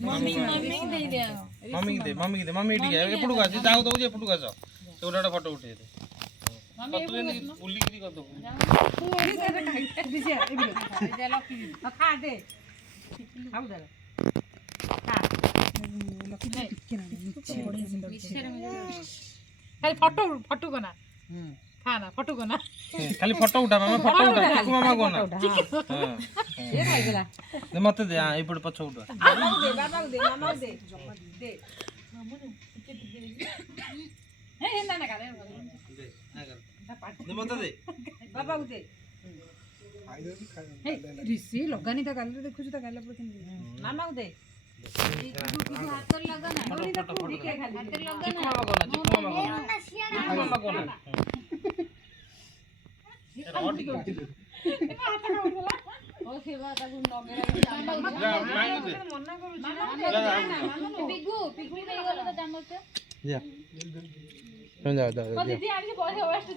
mummy दे दे mummy ठीक है एपटू आस जाओ दो एपटू आस से गोटे फोटो उठे दे बुली कर दो खा दे खाली फोटो फोटो कोना खाना फोटो कोना खाली फोटो उठा मामा फोटो उठा चिकू मामा कोना ये खाई गेला दे मते दे हां एपट पछ उठा बाबा दे मामा दे दे हे ना ना दे दे मते दे बाबा दे ऋषि लगानी तो काले देखु तो काले पर मामा दे हाथ लगा ना ठीक है खाली हाथ लगा चिकू मामा कोना चिकू मामा कोना ओ सेवा का गुण नगेरा मन्ना करू पिगु पिगु नहीं गलो तो जानते जा जाओ दीदी आनी बॉय वेस्ट